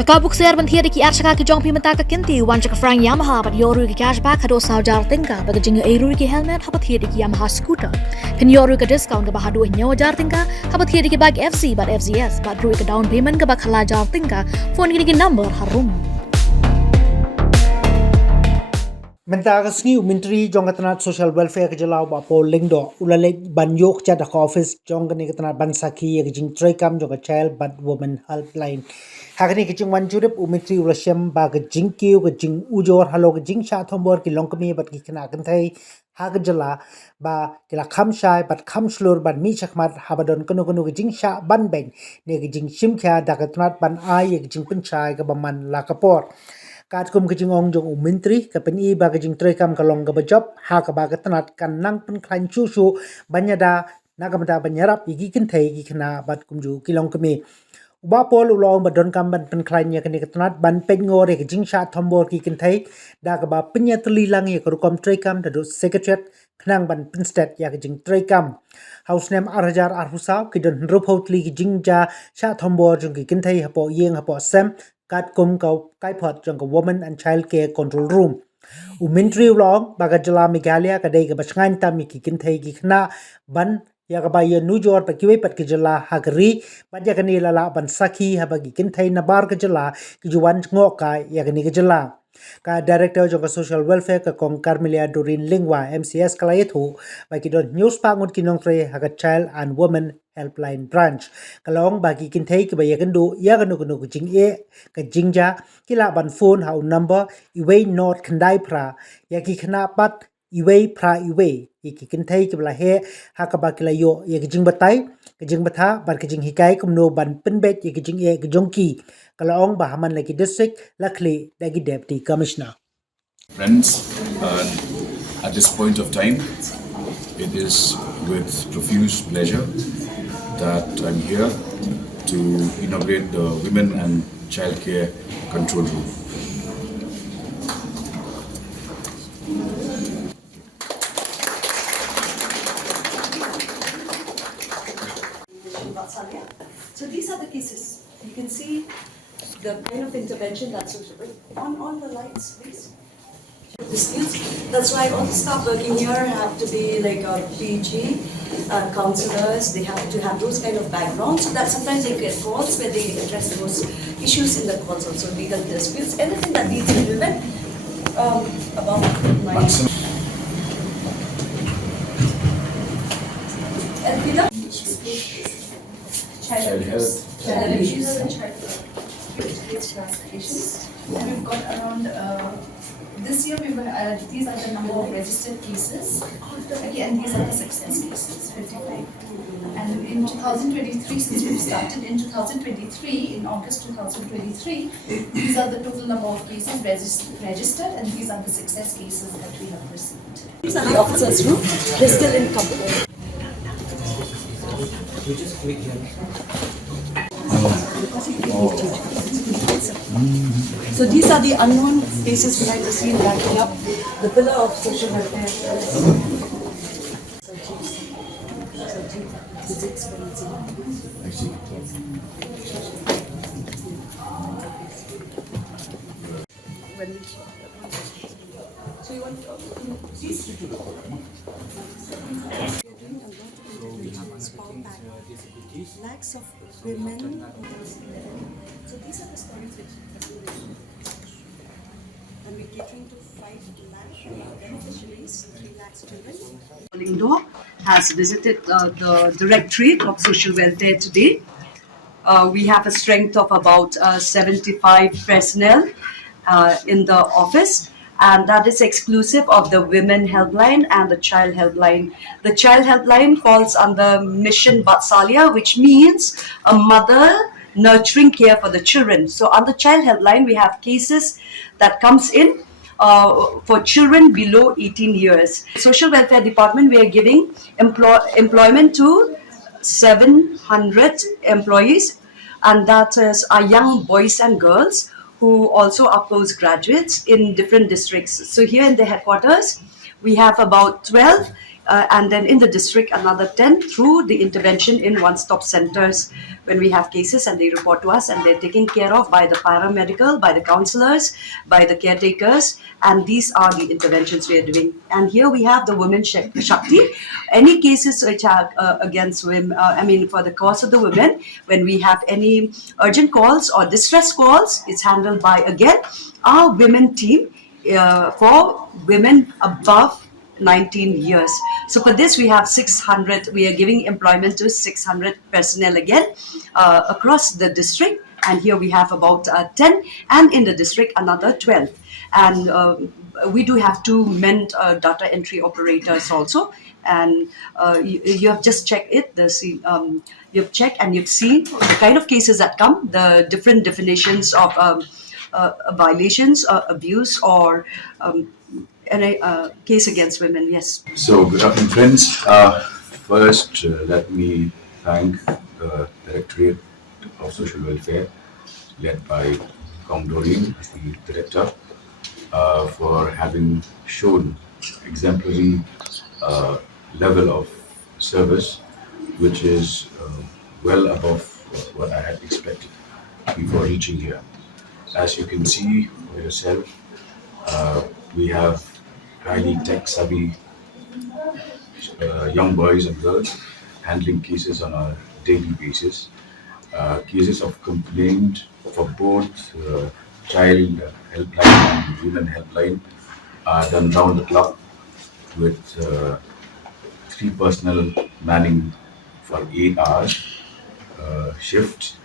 Kakabuk sayar banthia ki archaka ki jong pimenta ka Kynthei wan chaka frang Yamaha but yoru ki cashback hado saujar tingka baga jinga eru ki helmet habat thia ki Yamaha scooter pin yoru ka discount ka bahadu nyaw jar tingka habat thia ki bag FC but FZS but ru ka down payment ka bakhala jar tingka phone ki number harum Mentaga sngi umintri jong katanat social welfare ke jalau ba polling do ulalek banyok cha da office jong kani katanat bansaki ye jing trekam jong child but woman helpline hakani ke jing wanjurip umintri ulashem ba ke jing Kiew ke jing Ujor halo ke jing Shah Thombor ki longkami bat ki kana Kynthei hak jala ba kila Kham Shai bat Kham Shlur ban mi chakmat habadon kanu ke jing Shah ban beng ne ke jing shimkha da katanat ban ai ye jing penchai ke baman la kapor Kat kum kejing ong jong umintri kapen I ba kejing trekam kalong ka job ha ka ba tanat kan nang pen klan chu banyada nagamada banyarap igi Kynthei gi khna bat kumju kilong kemi uba pol ulong ba don kam ban pen klan ya kani tanat ban pen ngore kejing Shah Thombor ki Kynthei da ka ba penya tli lang ye kom trekam da do secretariat khnang ban pen state ya kejing trekam house name arhajar arhusa kidon ropotli kejing ja Shah Thombor jong ki Kynthei hapo yeng hapo sem kat kum kau kai phot jong ka women and child care control room umintri long bagajala Meghalaya kadai ka basngan tam ki Kynthei ki khna ban ya ka ba ye Ujor pa kiwe pat ki jala hagri ban ya kani lala ban sakhi ha ba ki Kynthei na bar ka jala ki juwan ngo ka ya kani ka jala ka director jong ka social welfare ka kong Carmelia Dorin Lingwa MCS kalayethu ba ki don news pa ngot kinong tre ha ka child and women helpline branch kalong bagi Kynthei ki bayagan do ya ganu ku jing e ka jingja kila ban phone ha number iway not khandai pra ya ki khna pat iway pra iway ki Kynthei ki bla he ha ka ba kila yo ya ki jing batai ka jing batha bar ki jing hikai kumno ban pinbet ya ki jing e ki jongki kalong ba haman lagi district lakli lagi deputy commissioner Friends, at this point of time it is with profuse pleasure that I'm here to inaugurate the Women and Child Care Control Room. So these are the cases. You can see the kind of intervention that's on the lights, please. Disputes. That's why all the staff working here have to be like a PG, counselors. They have to have those kind of backgrounds. So that sometimes they get calls where they address those issues in the calls also, legal disputes, anything that needs implement about my. Child health. Child abuse and child classifications. And we've got around, this year these are the number of registered cases, okay, and these are the success cases, 55. And in 2023, since we've started in 2023, in August 2023, these are the total number of cases registered, and these are the success cases that we have received. These are the officers' room. They're still in Khubor. So these are the unknown faces behind the scene backing up the pillar of social welfare. So you want these? Lakhs of women. So these are the stories which and we're catering to 5 lakh beneficiaries, 3 lakhs children. Has visited the Directorate of Social Welfare today. We have a strength of about 75 personnel in the office, and that is exclusive of the Women Helpline and the Child Helpline. The Child Helpline falls under Mission Vatsalya, which means a mother nurturing care for the children. So on the Child Helpline, we have cases that comes in for children below 18 years. Social Welfare Department, we are giving employment to 700 employees, and that is our young boys and girls who also are postgraduates in different districts. So here in the headquarters, we have about 12 and then in the district another 10 through the intervention in one-stop centers when we have cases and they report to us and they're taken care of by the paramedical, by the counselors, by the caretakers, and these are the interventions we are doing. And here we have the Women Shakti. Any cases which are against women, for the cause of the women, when we have any urgent calls or distress calls, it's handled by, again, our women team for women above 19 years. So for this, we have 600, we are giving employment to 600 personnel again across the district. And here we have about 10, and in the district, another 12. And we do have 2 men data entry operators also. And you have just checked it. You've checked and you've seen the kind of cases that come, the different definitions of violations, abuse, or any case against women. Yes. So, good afternoon, friends. First, let me thank the Directorate of Social Welfare, led by Doreen as the Director, for having shown exemplary level of service, which is well above what I had expected before reaching here. As you can see for yourself, we have highly tech-savvy young boys and girls handling cases on a daily basis. Cases of complaint for both child helpline and women helpline are done round the clock with 3 personnel manning for 8 hours shift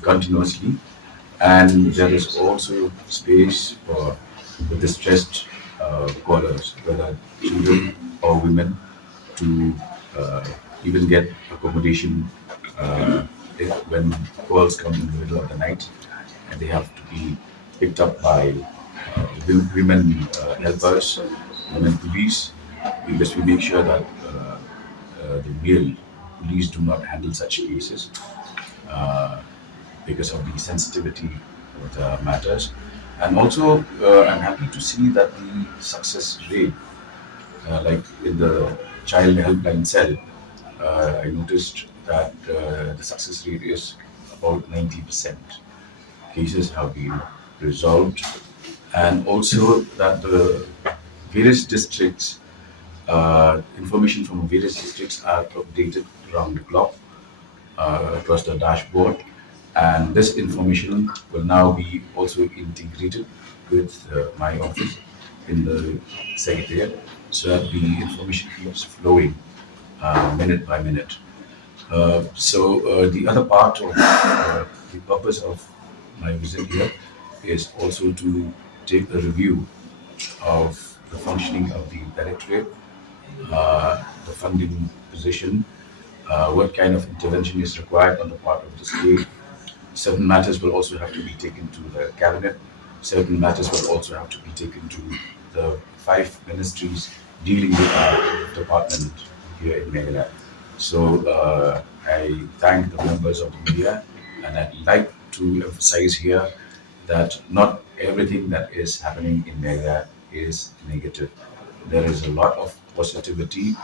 continuously, and there is also space for the distressed callers, whether children or women, to even get accommodation when calls come in the middle of the night and they have to be picked up by women helpers, women police, because we make sure that the male police do not handle such cases because of the sensitivity of the matters. And also, I'm happy to see that the success rate, like in the child helpline cell, I noticed that the success rate is about 90%. Cases have been resolved, and also that the various districts, information from various districts are updated around the clock across the dashboard, and this information will now be also integrated with my office in the secretariat, so that the information keeps flowing minute by minute. The other part of the purpose of my visit here is also to take a review of the functioning of the directorate, the funding position, what kind of intervention is required on the part of the state. Certain matters will also have to be taken to the cabinet. Certain matters will also have to be taken to the 5 ministries dealing with our department here in Meghalaya. So I thank the members of the media, and I'd like to emphasize here that not everything that is happening in Meghalaya is negative. There is a lot of positivity.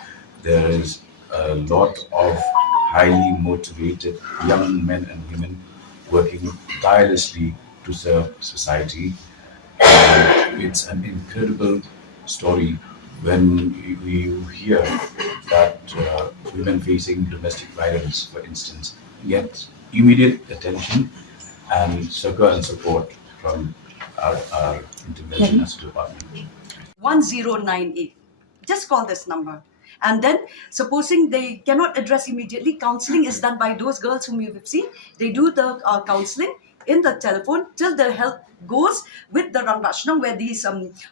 There is a lot of highly motivated young men and women working tirelessly to serve society. And it's an incredible story when you hear that women facing domestic violence, for instance, get immediate attention and succor and support from our intervention as a department. 1098. Just call this number. And then, supposing they cannot address immediately, counseling is done by those girls whom you've seen. They do the counseling in the telephone till the help goes with the Rangrashnam, where these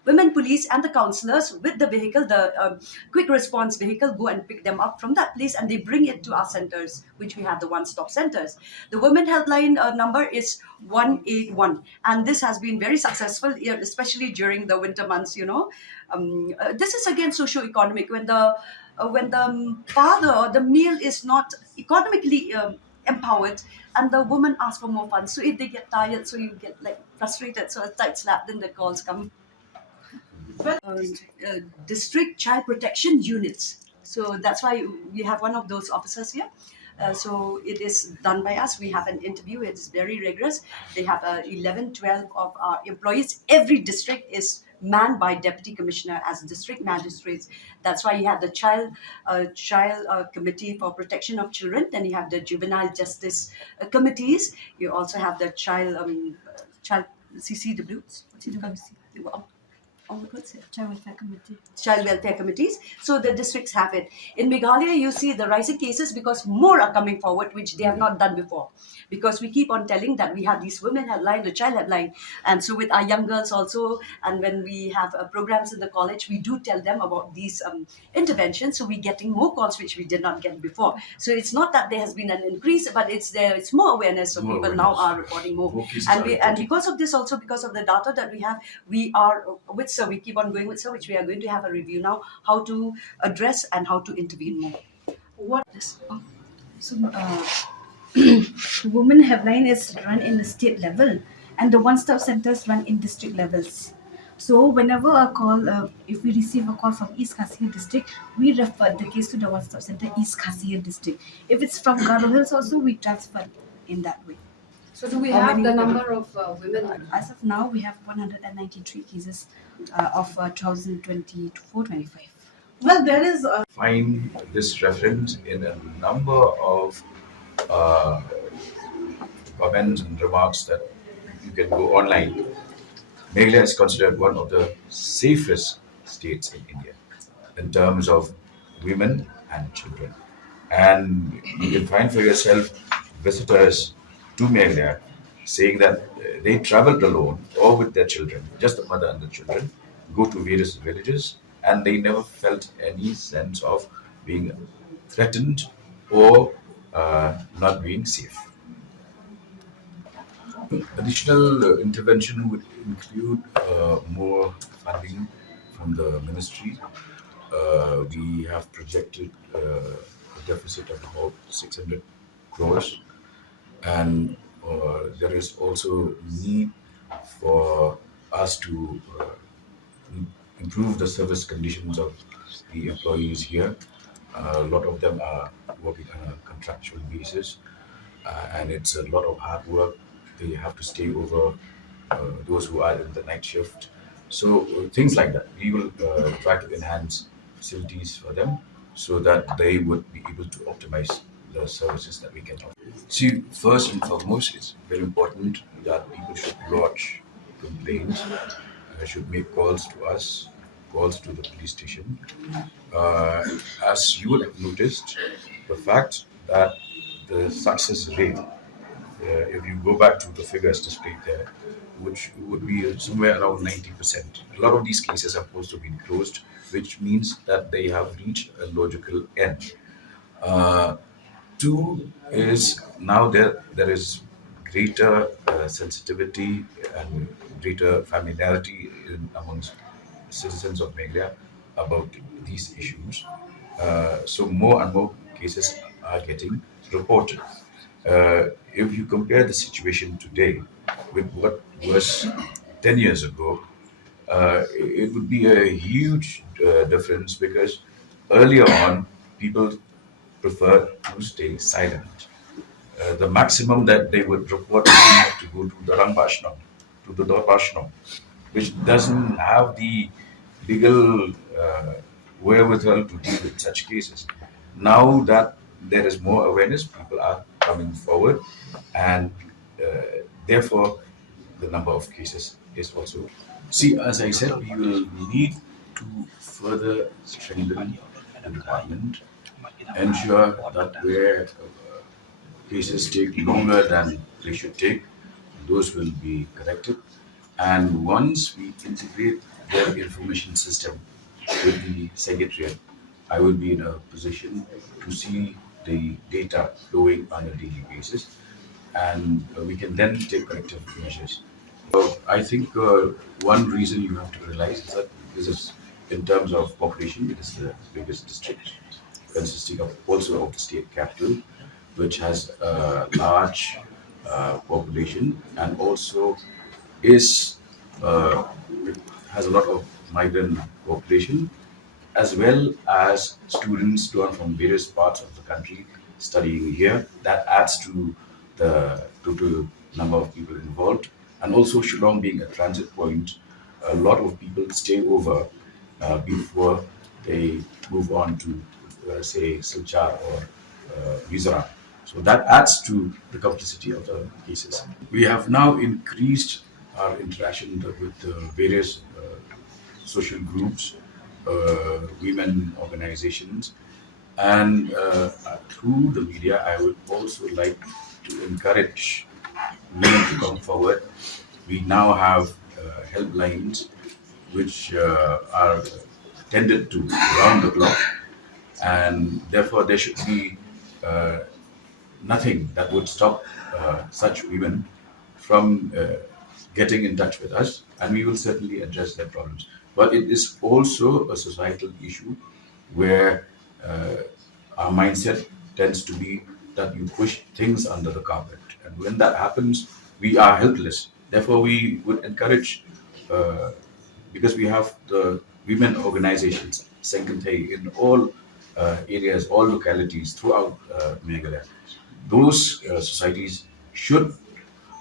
women police and the counselors with the vehicle, the quick response vehicle, go and pick them up from that place and they bring it to our centers, which we have the one-stop centers. The women helpline number is 181, and this has been very successful, especially during the winter months. This is again socio-economic. When the father or the male is not economically empowered, and the woman asks for more funds, so if they get tired, so you get like frustrated, so a tight slap, then the calls come. uh, District child protection units. So that's why we have one of those officers here. So it is done by us. We have an interview. It's very rigorous. They have 11, 12 of our employees. Every district is manned by deputy commissioner as district magistrates. That's why you have the child committee for protection of children. Then you have the juvenile justice committees. You also have the child CCW. What's it called? What's it? Child Welfare Committee. Child welfare committees. So the districts have it. In Meghalaya, you see the rising cases because more are coming forward, which they have not done before. Because we keep on telling that we have these women headline, the child headline, and so with our young girls also, and when we have programs in the college, we do tell them about these interventions. So we're getting more calls which we did not get before. So it's not that there has been an increase, but it's there. It's more awareness. So More people now awareness. are reporting more, More cases and are we and reported. because of this also because of the data that we have, we are with Sir. We keep on going with Sir, which we are going to have a review now how to address and how to intervene more. What is So, the Women Helpline is run in the state level, and the one-stop centers run in district levels. So, whenever a call, if we receive a call from East Khasi district, we refer the case to the one-stop center East Khasi district. If it's from Garo Hills, also we transfer in that way. so? Do we How have many the women? number of women? As of now, we have 193 cases of 2024-25. Well, there is. Find this reference in a number of uh, comments and remarks that you can go online. Meghalaya is considered one of the safest states in India in terms of women and children. And you can find for yourself visitors to Meghalaya saying that they traveled alone or with their children, just the mother and the children, go to various villages, and they never felt any sense of being threatened or not being safe. Additional intervention would include more funding from the ministry. We have projected a deficit of about 600 crores, and there is also need for us to improve the service conditions of the employees here. A lot of them are working on a contractual basis, and it's a lot of hard work. They have to stay over, those who are in the night shift. So things like that. We will try to enhance facilities for them so that they would be able to optimize the services that we can offer. See, first and foremost, it's very important that people should lodge complaints, should make calls to us, calls to the police station. Uh, as you would have noticed, the fact that the success rate, if you go back to the figures displayed there, which would be somewhere around 90%. A lot of these cases have also been closed, which means that they have reached a logical end. Uh, Two is now there is greater sensitivity and greater familiarity amongst citizens of Meghalaya about these issues. So more and more cases are getting reported. If you compare the situation today with what was 10 years ago, it would be a huge difference because earlier on, people prefer to stay silent. The maximum that they would report would be to go to the Rambashnam, to the Dorpashnam, which doesn't have the legal wherewithal to deal with such cases. Now that there is more awareness, people are coming forward, and therefore the number of cases is also. See, as I said, we will need to further strengthen the department, ensure that where cases take longer than they should take, those will be corrected. And once we integrate their information system with the secretariat, I will be in a position to see the data flowing on a daily basis, and we can then take corrective measures. I think one reason you have to realize is that this is, in terms of population, it is the biggest district, consisting of also of the state capital, which has a large population and also is uh, has a lot of migrant population, as well as students drawn from various parts of the country studying here. That adds to the total number of people involved. And also Shillong being a transit point, a lot of people stay over before they move on to, say, Silchar or Mizoram. So that adds to the complexity of the cases. We have now increased our interaction with various social groups, women organizations, and through the media, I would also like to encourage women to come forward. We now have helplines which are tended to round the clock, and therefore there should be uh, nothing that would stop such women from getting in touch with us, and we will certainly address their problems. But it is also a societal issue where our mindset tends to be that you push things under the carpet, and when that happens, we are helpless. Therefore, we would encourage, because we have the women organizations, Kynthei, in all areas, all localities throughout Meghalaya. Those societies should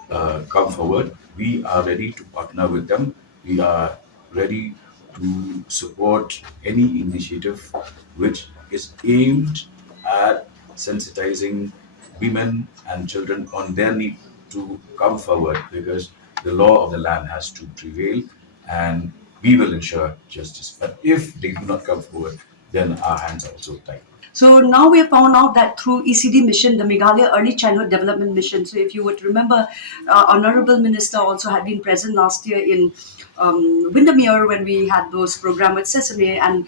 come forward. We are ready to partner with them. We are ready to support any initiative which is aimed at sensitizing women and children on their need to come forward, because the law of the land has to prevail and we will ensure justice. But if they do not come forward, then our hands are also tied. So now we have found out that through ECD mission, the Meghalaya Early Childhood Development Mission. So if you would remember, Honorable Minister also had been present last year in Windermere when we had those program with Sesame. And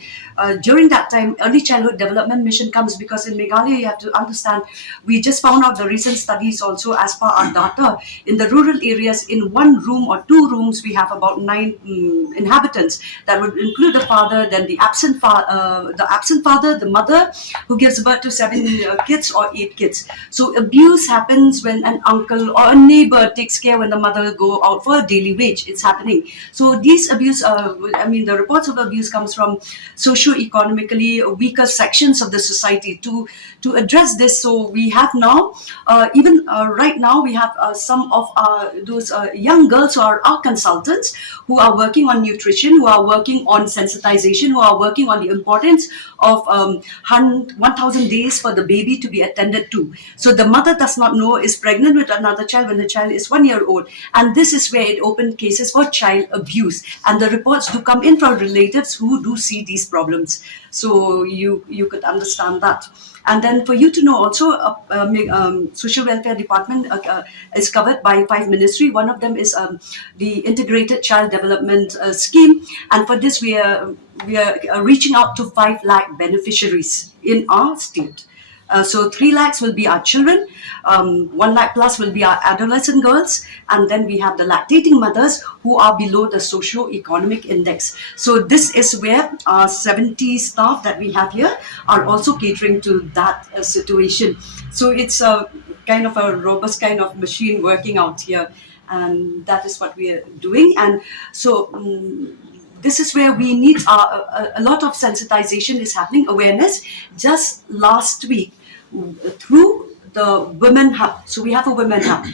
during that time, Early Childhood Development Mission comes because in Meghalaya, you have to understand, we just found out the recent studies also as per our data. In the rural areas, in one room or two rooms, we have about 9 inhabitants. That would include the father, then the absent father, the mother, who gives birth to 7 kids or 8 kids. So abuse happens when an uncle or a neighbor takes care when the mother go out for a daily wage. It's happening. So these abuse, the reports of abuse comes from socio-economically weaker sections of the society. To address this, so we have now, even right now, we have some of those young girls who are our consultants, who are working on nutrition, who are working on sensitization, who are working on the importance of 1,000 days for the baby to be attended to. So the mother does not know, is pregnant with another child when the child is 1 year old. And this is where it opened cases for child abuse. And the reports do come in from relatives who do see these problems. So you could understand that. And then for you to know also, social welfare department is covered by 5 ministries. One of them is the integrated child development scheme. And for this, we are reaching out to 5 lakh beneficiaries in our state. So 3 lakhs will be our children, 1 lakh plus will be our adolescent girls, and then we have the lactating mothers who are below the socio-economic index. So this is where our 70 staff that we have here are also catering to that situation. So it's a kind of a robust kind of machine working out here, and that is what we are doing. And so this is where we need a lot of sensitization is happening, awareness. Just last week, through the Women Hub. So we have a Women Hub.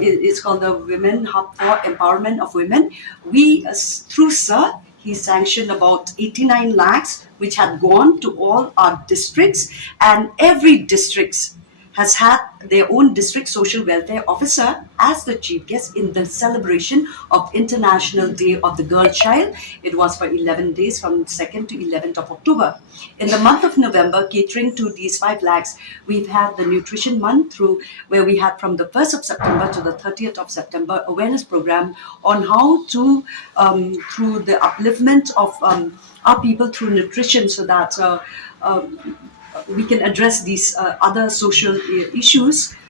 It's called the Women Hub for Empowerment of Women. We, through Sir, he sanctioned about 89 lakhs, which had gone to all our districts, and every district has had their own district social welfare officer as the chief guest in the celebration of International Day of the Girl Child. It was for 11 days from 2nd to 11th of October. In the month of November, catering to these 5 lakhs, we've had the Nutrition Month through where we had from the 1st of September to the 30th of September awareness program on how to, through the upliftment of our people through nutrition, so that we can address these other social issues